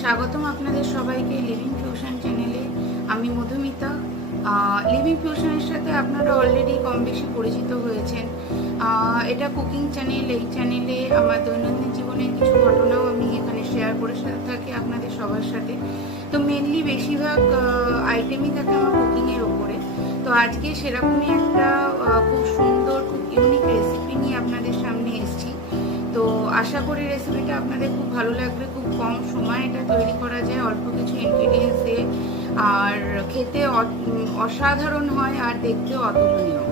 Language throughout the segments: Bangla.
স্বাগতম আপনাদের সবাইকে লিভিং ফিউশন চ্যানেলে আমি মধুমিতা। লিভিং ফিউশনের সাথে আপনারা অলরেডি কম বেশি পরিচিত হয়েছেন। এটা কুকিং চ্যানেল এই চ্যানেলে আমার দৈনন্দিন জীবনের কিছু ঘটনাও আমি এখানে শেয়ার করে থাকি আপনাদের সবার সাথে। তো মেনলি বেশিরভাগ আইটেমই থাকে আমার কুকিংয়ের ওপরে। তো আজকে সেরকমই একটা খুব সুন্দর, খুব আশা করি রেসিপিটা আপনাদের খুব ভালো লাগবে, খুব কম সময় এটা তৈরি করা যায়, অল্প কিছু ইনগ্রিডিয়েন্টস আর খেতে অসাধারণ হয় আর দেখতেও অতুলনীয়।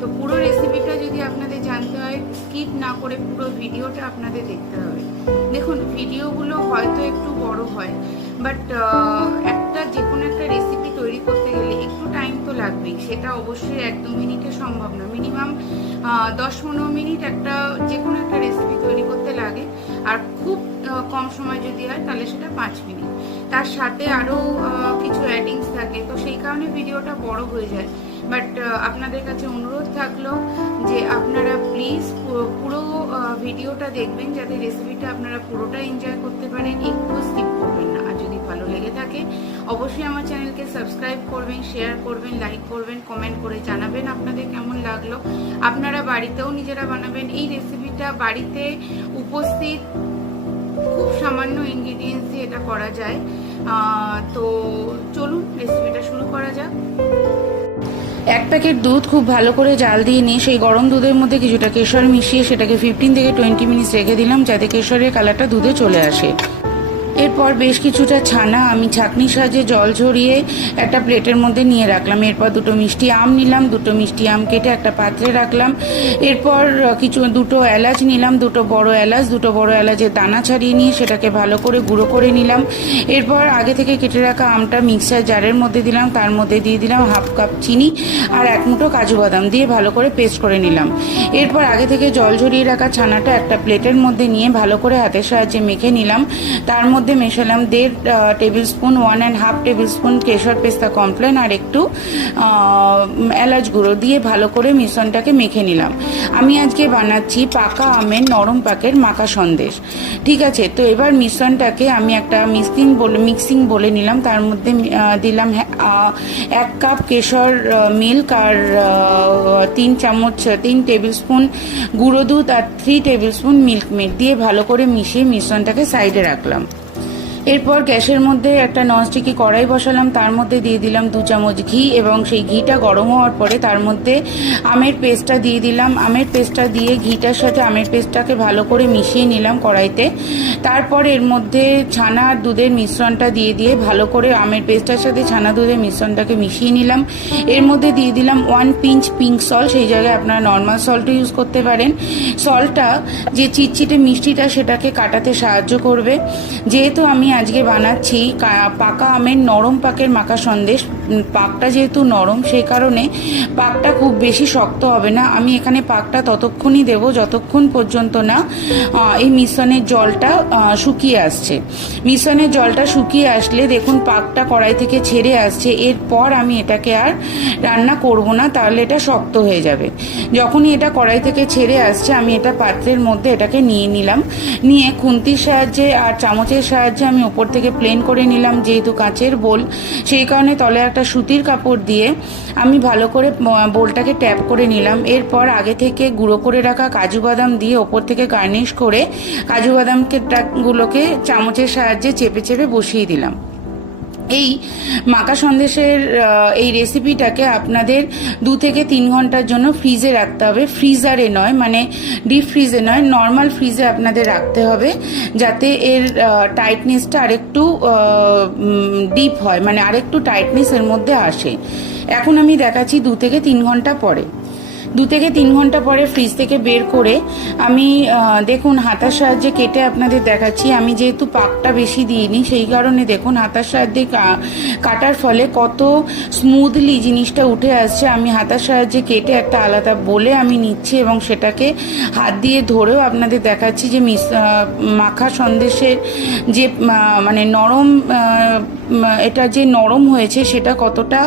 তো পুরো রেসিপিটা যদি আপনাদের জানতে হয় স্কিপ না করে পুরো ভিডিওটা আপনাদের দেখতে হবে। দেখুন ভিডিওগুলো হয়তো একটু বড় হয় বাট একটা যে কোনো একটা রেসিপি তৈরি করতে গেলে সেটা অবশ্যই এক দু মিনিটে সম্ভব না। মিনিমাম দশ পনেরো মিনিট একটা যে কোনো একটা রেসিপি তৈরি করতে লাগে। আর খুব কম সময় যদি হয় তাহলে সেটা পাঁচ মিনিট। তার সাথে আরও কিছু অ্যাডিংস থাকে। তো সেই কারণে ভিডিওটা বড় হয়ে যায়। বাট আপনাদের কাছে অনুরোধ থাকল যে আপনারা প্লিজ পুরো ভিডিওটা দেখবেন। যাতে রেসিপিটা আপনারা পুরোটা এনজয় করতে পারেন। একটু স্কিপ ভালো লেগে থাকে। অবশ্যই আমার চ্যানেলকে সাবস্ক্রাইব করবেন শেয়ার করবেন লাইক করবেন কমেন্ট করে জানাবেন আপনাদের কেমন লাগল। আপনারা বাড়িতেও নিজেরা বানাবেন। এই রেসিপিটা বাড়িতে উপস্থিত খুব সামান্য ইনগ্রিডিয়েন্টস দিয়ে এটা করা যায়। তো চলুন রেসিপিটা শুরু করা যাক। এক প্যাকেট দুধ খুব ভালো করে জাল দিয়ে নিয়ে, সেই গরম দুধের মধ্যে কিছুটা কেশর মিশিয়ে সেটাকে ফিফটিন থেকে টোয়েন্টি মিনিটস রেখে দিলাম, যাতে কেশরের কালারটা দুধে চলে আসে। এরপর বেশ কিছুটা ছানা আমি ছাঁকনির সাহায্যে জল ঝরিয়ে একটা প্লেটের মধ্যে নিয়ে রাখলাম। এরপর দুটো মিষ্টি আম নিলাম, দুটো মিষ্টি আম কেটে একটা পাত্রে রাখলাম। এরপর কিছু, দুটো এলাচ নিলাম, দুটো বড় এলাচ, দুটো বড় এলাচের দানা ছাড়িয়ে নিয়ে সেটাকে ভালো করে গুঁড়ো করে নিলাম। এরপর আগে থেকে কেটে রাখা আমটা মিক্সার জারের মধ্যে দিলাম, তার মধ্যে দিয়ে দিলাম হাফ কাপ চিনি আর এক মুঠো কাজু বাদাম দিয়ে ভালো করে পেস্ট করে নিলাম। এরপর আগে থেকে জল ঝরিয়ে রাখা ছানাটা একটা প্লেটের মধ্যে নিয়ে ভালো করে হাতের সাহায্যে মেখে নিলাম। তার মধ্যে মেশালাম দেড় tablespoon one and half tablespoon কেশর পেস্তা কমপ্লেন আর একটু এলাচ গুঁড়ো দিয়ে ভালো করে মিশ্রণটাকে মেখে নিলাম। আমি আজকে বানাচ্ছি পাকা আমের নরম পাকের মাখা সন্দেশ। ঠিক আছে, তো এবার মিশ্রণটাকে আমি একটা মিক্সিং বলে মিক্সিং বলে নিলাম। তার মধ্যে দিলাম এক কাপ কেশর মিল্ক আর তিন চামচ, তিন টেবিল স্পুন গুঁড়ো দুধ আর three table spoon Milkmaid দিয়ে ভালো করে মিশিয়ে মিশ্রণটাকে সাইডে রাখলাম। এরপর গ্যাসের মধ্যে একটা ননস্টিকি কড়াই বসালাম, তার মধ্যে দিয়ে দিলাম দু চামচ ঘি এবং সেই ঘিটা গরম হওয়ার পরে তার মধ্যে আমের পেস্টটা দিয়ে দিলাম। আমের পেস্টটা দিয়ে ঘিটার সাথে আমের পেস্টটাকে ভালো করে মিশিয়ে নিলাম কড়াইতে। তারপর এর মধ্যে ছানা আর দুধের মিশ্রণটা দিয়ে দিয়ে ভালো করে আমের পেস্টটার সাথে ছানা দুধের মিশ্রণটাকে মিশিয়ে নিলাম। এর মধ্যে দিয়ে দিলাম ওয়ান পিঞ্চ পিঙ্ক সল্ট সেই জায়গায় আপনারা নর্মাল সল্টও ইউজ করতে পারেন। সল্টটা যে চিটচিটে মিষ্টিটা সেটাকে কাটাতে সাহায্য করবে। যেহেতু আমি আজকে বানাচ্ছি। পাকা আমের নরম পাকের মাখা সন্দেশ পাকটা যেহেতু নরম, সেই কারণে পাকটা খুব বেশি শক্ত হবে না। আমি এখানে পাকটা ততক্ষণই দেব, যতক্ষণ পর্যন্ত না এই মিশ্রণের জলটা শুকিয়ে আসছে। মিশ্রণের জলটা শুকিয়ে আসলে দেখুন, পাকটা কড়াই থেকে ছেড়ে আসছে। এরপর আমি এটাকে আর রান্না করব না, তাহলে এটা শক্ত হয়ে যাবে। যখনই এটা কড়াই থেকে ছেড়ে আসছে, আমি এটা পাত্রের মধ্যে এটাকে নিয়ে নিলাম। নিয়ে খুন্তির সাহায্যে আর চামচের সাহায্যে আমি ওপর থেকে প্লেন করে নিলাম, যেহেতু কাঁচের বোল, সেই কারণে তলে একটা সুতির কাপড় দিয়ে আমি ভালো করে বোলটাকে ট্যাপ করে নিলাম। এরপর আগে থেকে গুঁড়ো করে রাখা কাজু বাদাম দিয়ে ওপর থেকে গার্নিশ করে কাজু বাদামকে গুলোকে চামচের সাহায্যে চেপে চেপে বসিয়ে দিলাম। এই মাকা সন্দেশের এই রেসিপিটাকে আপনাদের দু থেকে তিন ঘণ্টার জন্য ফ্রিজে রাখতে হবে। ফ্রিজারে নয় মানে ডিপ ফ্রিজে নয় নর্মাল ফ্রিজে আপনাদের রাখতে হবে যাতে এর টাইটনেসটা আরেকটু ডিপ হয় মানে আরেকটু টাইটনেস এর মধ্যে আসে। এখন আমি দেখাচ্ছি দু থেকে তিন ঘণ্টা পরে। দু থেকে তিন ঘণ্টা পরে ফ্রিজ থেকে বের করে আমি দেখুন হাতার সাহায্যে কেটে আপনাদের দেখাচ্ছি। আমি যেহেতু পাকটা বেশি দিইনি, সেই কারণে দেখুন হাতার সাহায্যে কাটার ফলে কত স্মুথলি জিনিসটা উঠে আসছে। আমি হাতার সাহায্যে কেটে একটা আলাদা বলে আমি নিচ্ছি এবং সেটাকে হাত দিয়ে ধরেও আপনাদের দেখাচ্ছি যে মিস মাখা সন্দেশের যে মানে নরম এটা যে নরম হয়েছে সেটা কতটা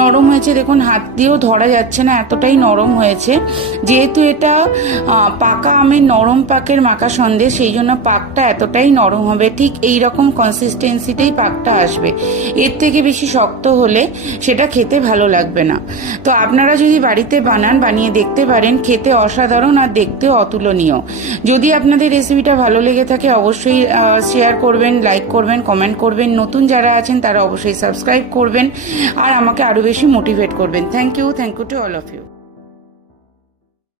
নরম হয়েছে, দেখুন হাত দিয়েও ধরা যাচ্ছে না, এতটাই নরম হয়েছে। হয়েছে। যেহেতু এটা পাকা আমের নরম পাকের মাখা সন্দেশ, সেই জন্য পাকটা এতটাই নরম হবে। ঠিক এই রকম কনসিস্টেন্সিতেই পাকটা আসবে। এর থেকে বেশি শক্ত হলে সেটা খেতে ভালো লাগবে না। তো আপনারা যদি বাড়িতে বানান, বানিয়ে দেখতে পারেন, খেতে অসাধারণ আর দেখতেও অতুলনীয়। যদি আপনাদের রেসিপিটা ভালো লেগে থাকে, অবশ্যই শেয়ার করবেন লাইক করবেন কমেন্ট করবেন। নতুন যারা আছেন, তারা অবশ্যই সাবস্ক্রাইব করবেন। আর আমাকে আরও বেশি মোটিভেট করবেন। Thank you thank you to all of you